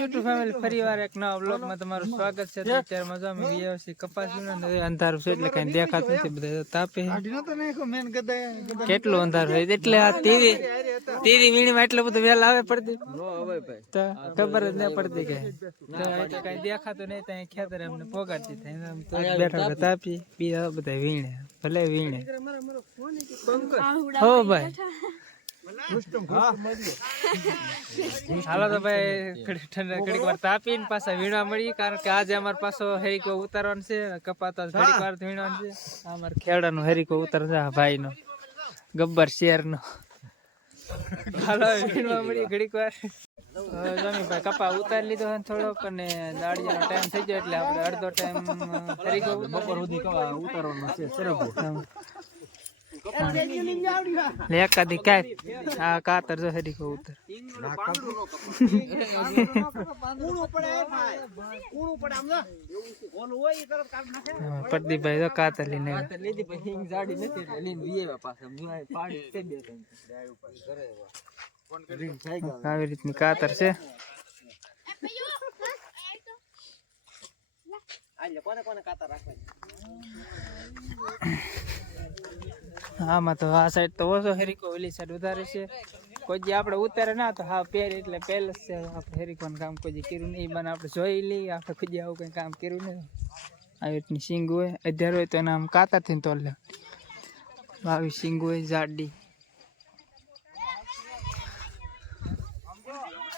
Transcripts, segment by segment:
YouTube family ફરીવાર એક નવા વ્લોગમાં તમારું સ્વાગત છે. અત્યારે મજા અમે વ્યવસ્થિત કપાસ અંધારું છે એટલે કઈ દેખાતું નથી, બધા તાપે કેટલું અંધારું હોય એટલે આ તીરી વીણીમાં એટલું બધું વેલા આવે પડતી તો ખબર જ નહીં પડતી કે કઈ દેખાતું નહીં. ત્યાં ખેતર એમને પોગાડતી થાય બેઠા તાપી બીજા બધા વીણે ભલે વીણે હો ભાઈ. હાલો તો ભાઈ ઘડીક વાર તાપીને પાછા વીણવા મળી, કારણ કે આજે અમારે પાછો હેરીકો ઉતારવાનો છે. કપાતો ઘડીક વાર વીણવાનું છે. અમારે ખેડાનો હેરીકો ઉતાર છે ભાઈ નો, ગબ્બર શેર નો. હાલો વીણવા મળી ઘડીક વાર. જમીભાઈ કપા ઉતારી લીધો થોડોક અને દાડિયાનો ટાઈમ થઈ ગયો એટલે આપણે અડધો ટાઈમ હેરીકો બપોર સુધી ઉતારવાનો છે. એકાદી કાંઈ આ કાતર જો હેરી કહું ઉતર પ્રદીપભાઈ તો કાતર લઈને આવી રીતની કાતર છે. આમાં તો આ સાઈડ તો ઓછો હેરીકો, ઓલી સાઈડ વધારે છે. કોઈ જે આપણે ઉતારે ના તો હા પેર એટલે પહેલ જ છે. આપણે હેરીકોનું કામ કોઈ જે કર્યું નહીં, બને આપણે જોઈ લઈએ. આપણે કોઈ આવું કંઈ કામ કર્યું નહીં. આવી રીતની સિંગ હોય, અધ્યાર હોય તો એના આમ કાતરથી તોડ લે. આવી સિંગ હોય જાડી.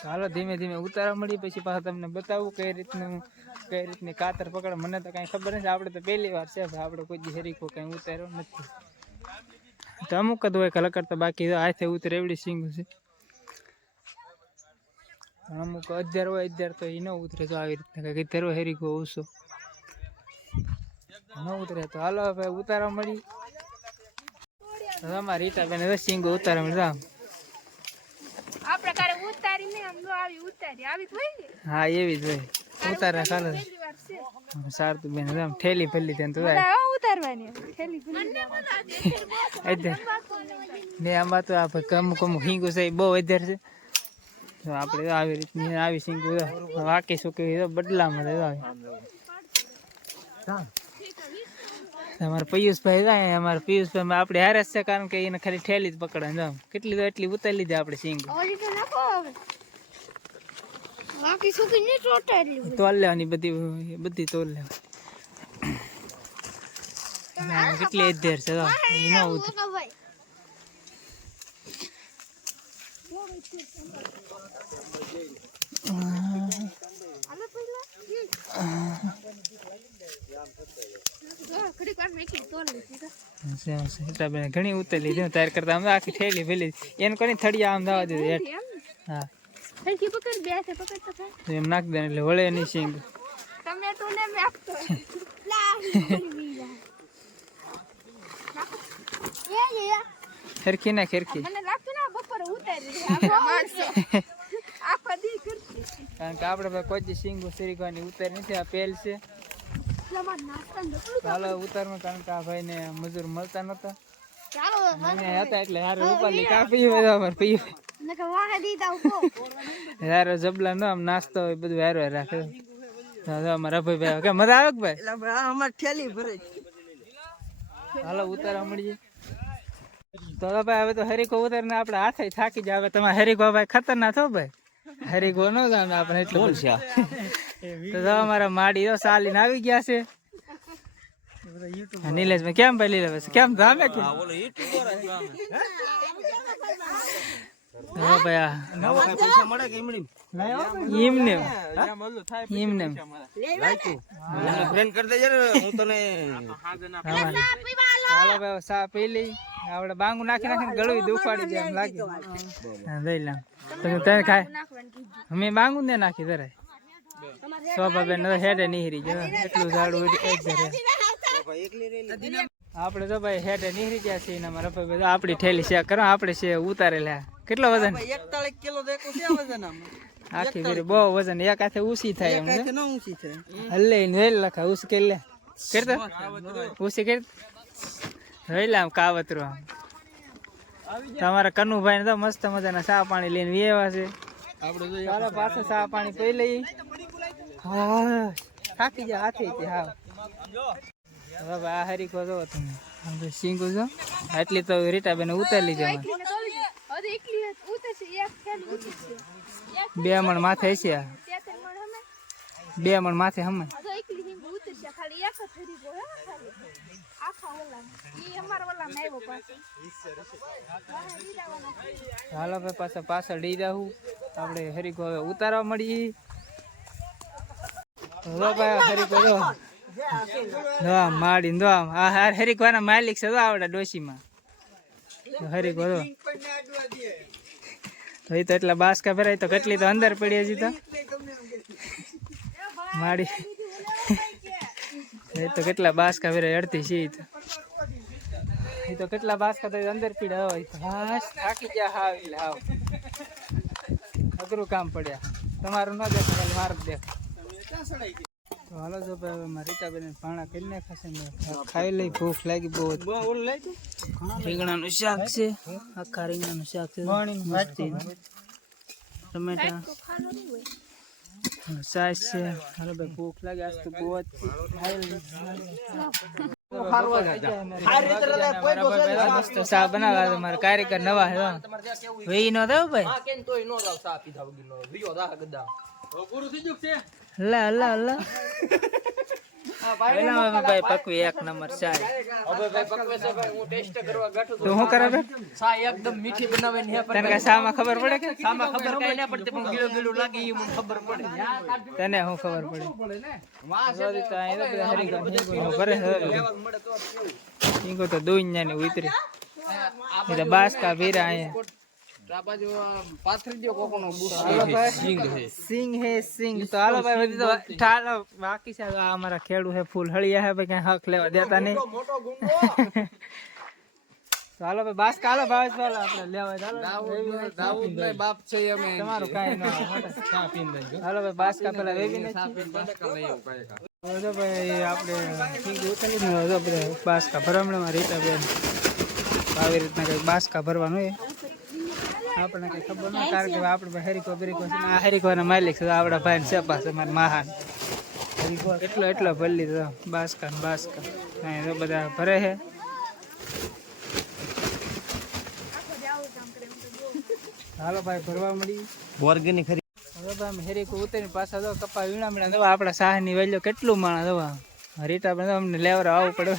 હાલો ધીમે ધીમે ઉતારવા મળી, પછી પાછા તમને બતાવું કઈ રીતની કાતર પકડે. મને તો કાંઈ ખબર નથી, આપણે તો પહેલી વાર છે. આપણે કોઈ જે હેરીકો કંઈ ઉતાર્યો નથી. તો અમુક જ હોય કલર કરતા, બાકી હાથે ઉતરે એવડી સિંગ છે. અમુક 11 હોય 11 તો એ ન ઉતરે. તો આવી રીતના કઈ ધરો હેરીકો ઓછો ન ઉતરે. તો હાલો હવે ઉતારવા મળી. અમારી રીટાબેન સિંગો ઉતારવા મળી. હા એવી જ હોય ઉતારા ખાલે સારતું બેન ઠેલી ભલી ત્યાં તો ને આમાં તો અમુક અમુક હિંગુ છે બહુ વધારે છે. આપણે આવી રીતની આવી સિંગુ વાકી સુકી બદલામાં અમારે પિયુષભાઈ જાય. અમારે પિયુષભાઈ આપણે હારે જ છે, કારણ કે એને ખાલી ઠેલી જ પકડે. કેટલી તો એટલી ઉતારી લીધી આપણે સિંગ. તોલ લેવાની બધી તોલ લેવાની. કેટલી અધેર છે ન ઉતરે. ઘણી ઉતરી લીધી તાર કરતા આમ આખી ઠેલી ભેલી એને કોની થડિયા આમ દવા દીધી. હા એમ નાખી દે એટલે વળે નહીં સિંગ. ખેરખી ના ખેરખી કારણ કે આપડે કોઈ સિંગો શેરીવાની ઉતાર નથી. આ પહેલ છે. હાલો ઉતારમાં, કારણ કે આ ભાઈ ને મજૂર મળતા નતા હતા એટલે હારે ઉપાડી કાપી હારો જબલા નો આમ નાસ્તો હોય બધું હારો રાખે. અમારા ભાઈ કે મજા આવે ભાઈ. હાલો ઉતારવા મળીએ. તો ભાઈ હવે તો હેરીકો ઉતારીને આપણે હાથે થાકી જાય. હવે તમારે હેરીકો ભાઈ ખતરનાક થો ભાઈ. હેરીકો ન જાણે આપણે એટલું તો અમારા માડી તો સાલીને આવી ગયા છે. નીલેશભાઈ કેમ ભાઈ લીલે કેમ ધામે કે સા પી લઈ. આપડે બાંગુ નાખી નાખીને ગળું દુખાડી જાય એમ લાગે. લઈ લા તમે ખાય અમે બાંગુ ને નાખી ધરાય. શોભાબેન હેડે નીહરી જાય એટલું ઝાડું આપડે તો ભાઈ હેડે નીહરી ગયા છે. આપડી ઠેલી શેક કરો. આપડે છે ઉતારેલા કેટલો વજન 41 કિલો આખી ફેરી બહુ વજન. એક હાથે ઊંચી થાય એમ હલે લખા ઊંચી કરી લે કરતા ઊંચી કરી રહેલા કાવતરો. તમારા કનુભાઈ ને તો મસ્ત મજાના ચા પાણી લઈને વેવા છે. ચાલો પાછો ચા પાણી પી લઈ. હા થાકી જાય હાથે હા. હવે આ હરીકો જો તમે આપણે સિંગો જો આટલી તો રીટાબેન ઉતારી લીધો. 2 મણ માથે છે. 2 મણ માથે હમે હાલો ભાઈ પાછળ ડી જાઉં આપણે હરીકો હવે ઉતારવા મળી. હરીકો જો માડી દો આ હાર હરીકવાના માલિક છે તો આવડે ડોશીમાં હરીકો જો તો એટલા બાસકા ભરાય તો કેટલી તો અંદર પડી હજી તો માડી તો કેટલા બાસકા ભરાય અડધી સીટ તો કેટલા બાસકા તો અંદર પીડા હોય હાશ થાકી ગયા હાવ એટલે હાવ અઘરું કામ પડ્યા. તમારું ન દેખાય મારું દેખાય. હાલો જો ભાઈ રીટાબેન પાણા કરી નાખાશે ને ખાઈ લઈ. ભૂખ લાગી બહુ. રીંગણાનું શાક છે. આખા રીંગણાનું શાક છે. ટમેટા સાસ છે. હાલો ભાઈ ભૂખ લાગી આજ તો બહુ જ ચા બનાવવા મારા કારીગર નવા વેઈ નો દો ભાઈ. લા લા લા ભાઈ પકવી 1 નંબર ચા. તો હું કરે ચા એકદમ મીઠી બનાવે ને તને કા ચામાં ખબર પડે કે ચામાં ખબર કઈ ના પડતી પણ ગીલો ગીલો લાગે ઈ મને ખબર પડે. તને હું ખબર પડે જોદી તો આ બધા હરીગા હિંગો ભરે હિંગો તો દુનિયાની ઉતરી એ તો બાસકા ભીરા આયા સિંગ હે સિંગ. તો હાલો ભાઈ બધી તો ઠાલો બાકી છે. અમારા ખેડૂ હે ફૂલ હળિયા હે ભાઈ કઈ હક લેવા દેતા નહીં. તો હાલો ભાઈ બાસકા હાલો ભાવેશ ભાઈ આપણે લેવા દાઉદ ને બાપ છે અમે તમારું કાઈ ન ચા પીન દે. હાલો ભાઈ બાસકા પેલા વેવી ને ચા પીન બડકા લઈ આવ કાઈ કા. તો ભાઈ આપણે સિંગ ઉતારી ને જો આપણે બાસકા ભરમણામાં રીટાબેન આવી રીતના કઈ બાસકા ભરવાનું હોય આપણે કઈ ખબર ના કારણ કે આપણે હરીકો બરીકો છે આ હરીકોના માલિક છે આપણા ભાઈ છે પાસે મારા મહાન હરીકો એટલો ભરી લીધો બાસકા તો બધા ભરે છે. હાલો ભાઈ ભરવા મળી ઓર્ગેનિક હરી. હવે ભાઈ હરીકો ઉતરીને પાછા દો કપા વીણા દવા આપણા સાહની વેલ્યો કેટલું માણા દવા રીટા પણ અમને લેવરા આવવું પડે.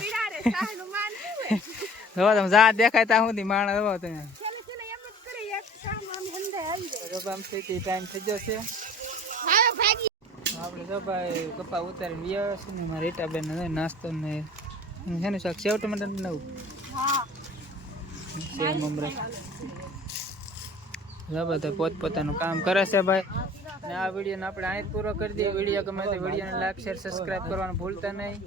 દવા તમે જા દેખાય ત્યાં સુધી માણા દવા તમે ટાઈમ થઈ ગયો છે. આપણે જો ભાઈ કપા ઉતારીને વ્યા છે ને મારા રીટાબેન નાસ્તો ને છે ને શાક સેવ ટમાટર નવું સેવ મમરા બધા પોતપોતાનું કામ કરે છે ભાઈ. ને આ વિડીયોને આપણે અહીં જ પૂરો કરી દઈએ. વિડીયો ગમે તો વિડીયોને લાઈક શેર સબસ્ક્રાઈબ કરવાનું ભૂલતા નહીં.